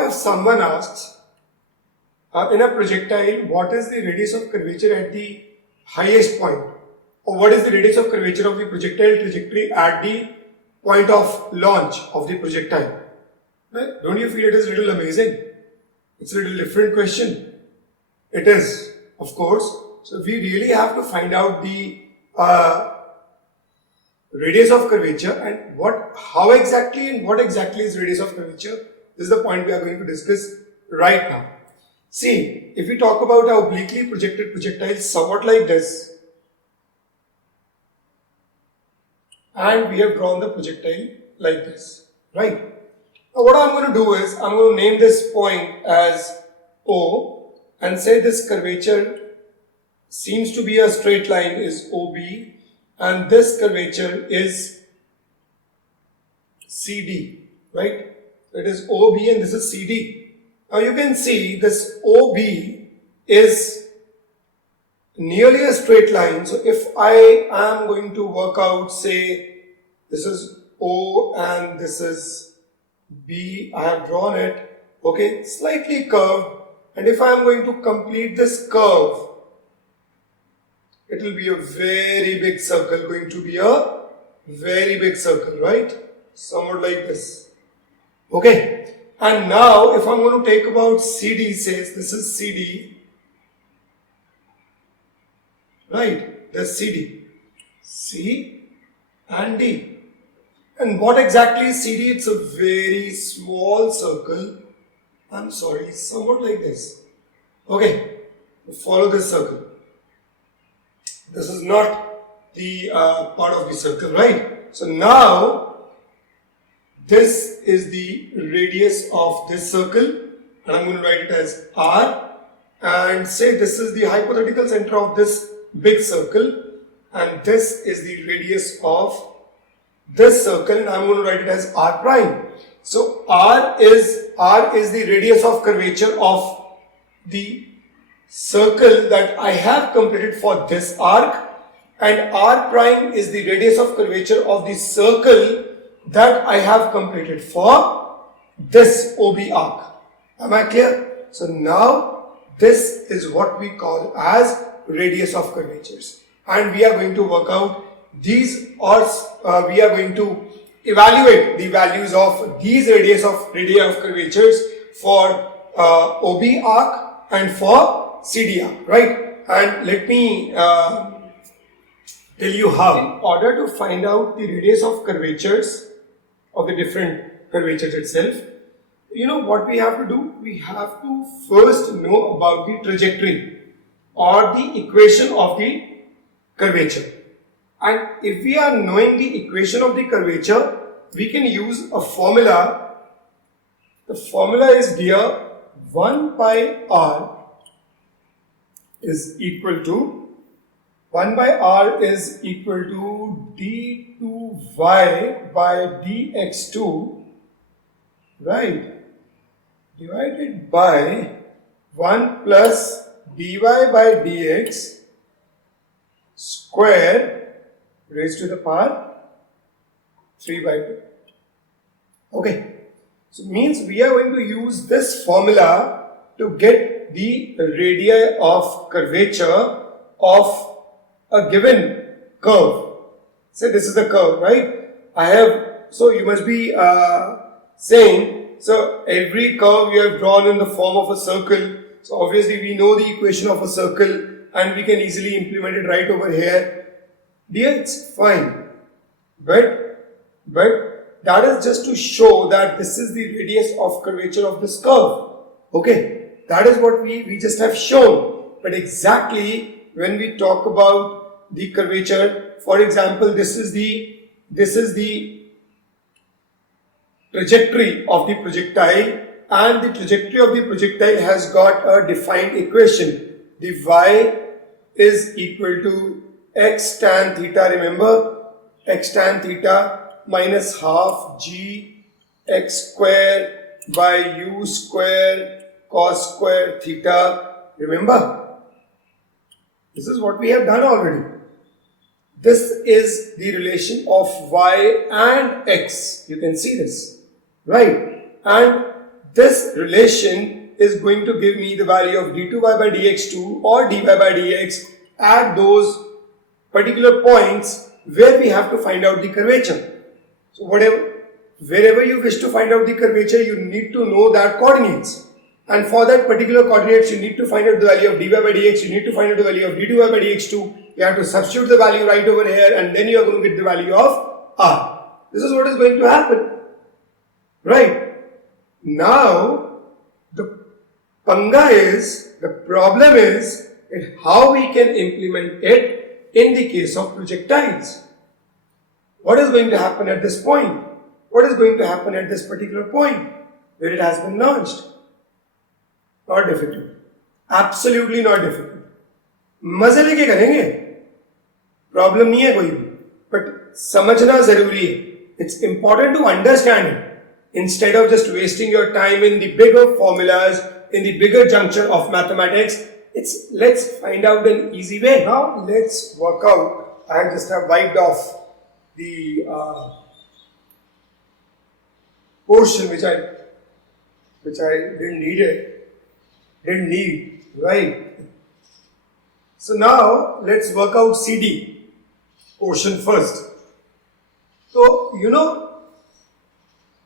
Now if someone asks in a projectile what is the radius of curvature at the highest point, or what is the radius of curvature of the projectile trajectory at the point of launch of the projectile, right? Don't you feel it is a little amazing? It's a little different question. It is, of course. So we really have to find out the radius of curvature and how exactly and what exactly is radius of curvature. This is the point we are going to discuss right now. See, if we talk about an obliquely projected projectile somewhat like this, and we have drawn the projectile like this, right? Now what I'm going to do is, I'm going to name this point as O and say this curvature seems to be a straight line is OB, and this curvature is CD, right? It is OB and this is CD. Now you can see this OB is nearly a straight line. So if I am going to work out, say this is O and this is B, I have drawn it, okay, slightly curved, and if I am going to complete this curve, it will be a very big circle, going to be a very big circle, right? Somewhat like this. Okay. And now if I'm going to take about CD, says this is CD, right? This CD, C and D. And what exactly is CD? It's a very small circle. I'm sorry, somewhat like this. Okay. Follow this circle. This is not the part of the circle, right? So now this is the radius of this circle, and I'm going to write it as R, and say this is the hypothetical center of this big circle, and this is the radius of this circle, and I'm going to write it as R prime. So R is the radius of curvature of the circle that I have completed for this arc, and R prime is the radius of curvature of the circle that I have completed for this OB arc. Am I clear? So now this is what we call as radius of curvatures, and we are going to work out these, or we are going to evaluate the values of these radii of curvatures for OB arc and for CD arc, right? And let me tell you how. In order to find out the radius of curvatures of the different curvatures itself, you know what we have to do? We have to first know about the trajectory or the equation of the curvature. And if we are knowing the equation of the curvature, we can use a formula. The formula is dear 1 pi r is equal to 1 by r is equal to d2y by dx2, right, divided by 1 plus dy by dx square raised to the power 3 by 2. Okay, so means we are going to use this formula to get the radii of curvature of a given curve. Say this is the curve, right? So you must be saying, so every curve you have drawn in the form of a circle. So obviously we know the equation of a circle and we can easily implement it right over here. Dear, it's fine. But that is just to show that this is the radius of curvature of this curve. Okay, that is what we just have shown. But exactly when we talk about the curvature, for example, this is the trajectory of the projectile, and the trajectory of the projectile has got a defined equation. The y is equal to x tan theta, remember, x tan theta minus half g x square by u square cos square theta, remember. This is what we have done already. This is the relation of y and x. You can see this, right? And this relation is going to give me the value of d2y by dx2 or dy by dx at those particular points where we have to find out the curvature. So wherever you wish to find out the curvature, you need to know that coordinates. And for that particular coordinates, you need to find out the value of dy by dx, you need to find out the value of d2y by dx2, you have to substitute the value right over here, and then you are going to get the value of r. This is what is going to happen. Right? Now, the problem is how we can implement it in the case of projectiles. What is going to happen at this point? What is going to happen at this particular point where it has been launched? Not difficult. Absolutely not difficult. मजे लेके करेंगे, problem नहीं है कोई भी, but समझना जरूरी है. It's important to understand it instead of just wasting your time in the bigger formulas, in the bigger juncture of mathematics. Let's find out an easy way. Now let's work out. I just have wiped off the portion which I didn't need, right? So now let's work out CD portion first. So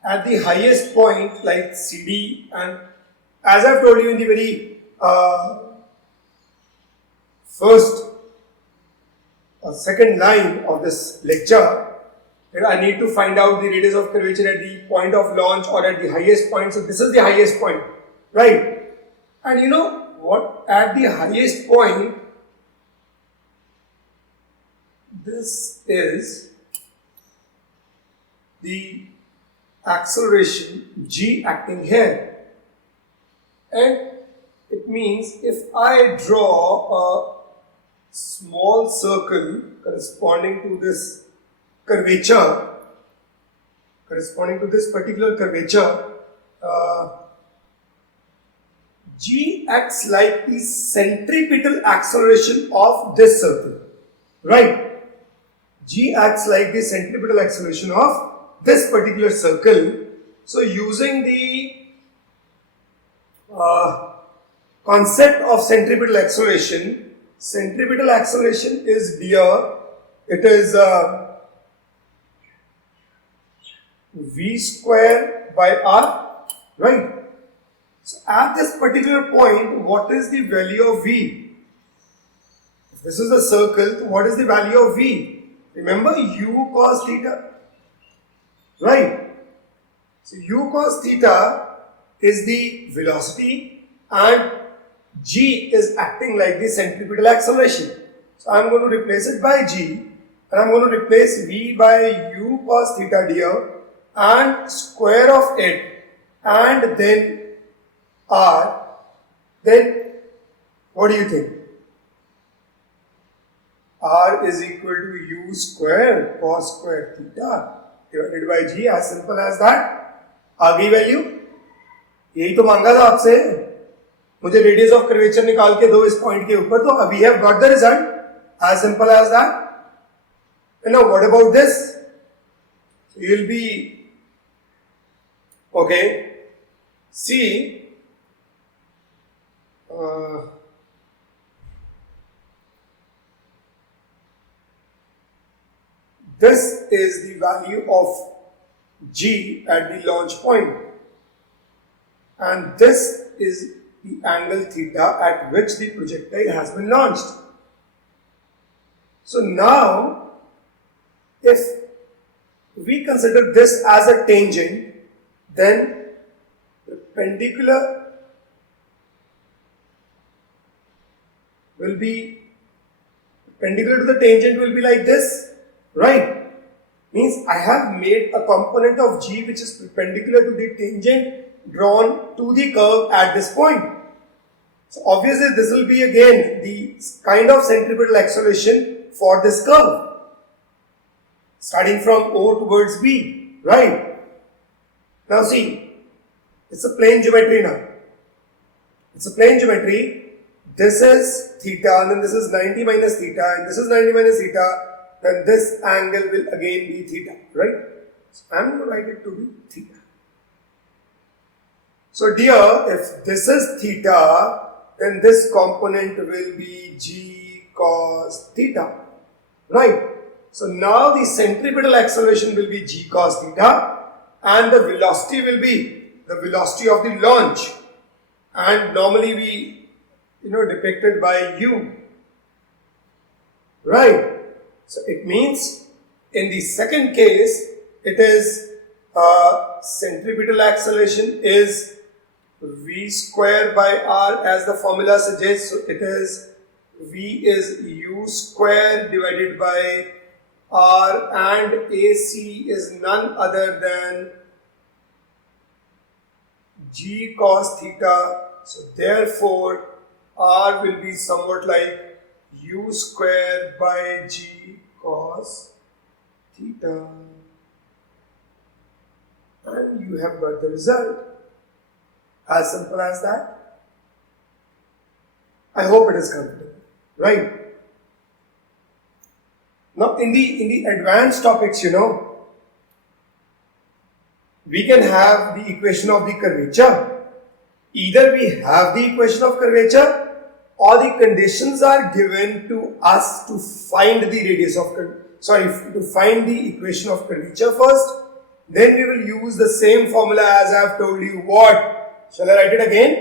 at the highest point like CD, and as I've told you in the very second line of this lecture, I need to find out the radius of curvature at the point of launch or at the highest point. So this is the highest point, right? And you know what? At the highest point, this is the acceleration g acting here. And it means if I draw a small circle corresponding to this curvature, corresponding to this particular curvature, g acts like the centripetal acceleration of this circle, right? G acts like the centripetal acceleration of this particular circle. So using the concept of centripetal acceleration is here, it is v square by r, right? So at this particular point, what is the value of v? If this is a circle, what is the value of v? Remember u cos theta, right? So u cos theta is the velocity and g is acting like the centripetal acceleration. So I am going to replace it by g, and I am going to replace v by u cos theta here and square of it and then r. Then what do you think? R is equal to u square cos square theta divided by g, as simple as that. आ गई value, यही तो मांगा था आपसे, मुझे radius of curvature निकाल के दो इस पॉइंट के ऊपर, तो we have got the result, as simple as that. And now what about this? So you will be okay. See, this is the value of g at the launch point, and this is the angle theta at which the projectile has been launched. So now, if we consider this as a tangent, then the perpendicular will be perpendicular to the tangent will be like this, right? Means I have made a component of g which is perpendicular to the tangent drawn to the curve at this point. So obviously this will be again the kind of centripetal acceleration for this curve, starting from O towards B, right? Now see, it's a plane geometry now. It's a plane geometry. This is theta, and then this is 90 minus theta, and this is 90 minus theta, then this angle will again be theta, right? So I am going to write it to be theta. So dear, if this is theta, then this component will be g cos theta, right? So now the centripetal acceleration will be g cos theta and the velocity will be the velocity of the launch, and normally we depicted by u, right? So it means in the second case it is centripetal acceleration is v square by r as the formula suggests. So it is v is u square divided by r, and AC is none other than g cos theta. So therefore r will be somewhat like u square by g cos theta, and you have got the result. As simple as that. I hope it is comfortable, right? Now in the advanced topics, we can have the equation of the curvature. Either we have the equation of curvature or the conditions are given to us to find the radius of to find the equation of curvature first. Then we will use the same formula as I have told you. What? Shall I write it again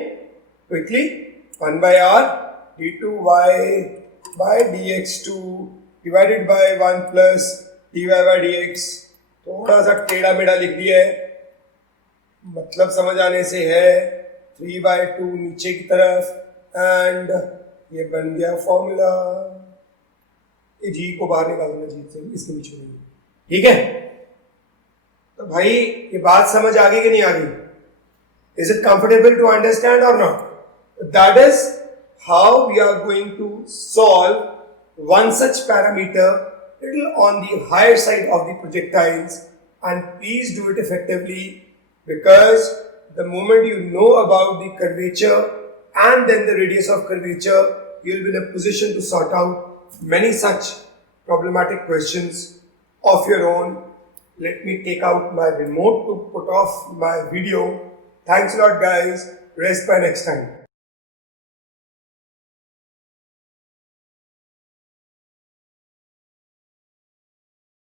quickly? 1 by r d2y by dx2 divided by 1 plus dy by dx. थोड़ा सा टेढ़ा मेढ़ा लिख दिया है, मतलब समझ आने से है 3 by 2 नीचे की तरफ, एंड ये बन गया फॉर्मूला. ये जी को बाहर निकालना जी से इसके बीच में, ठीक है? तो भाई ये बात समझ आ गई कि नहीं आ गई? Is it comfortable to understand or not? That is how we are going to solve one such parameter little on the higher side of the projectiles, and please do it effectively, because the moment you know about the curvature and then the radius of curvature, you will be in a position to sort out many such problematic questions of your own. Let me take out my remote to put off my video. Thanks a lot guys. Rest by next time.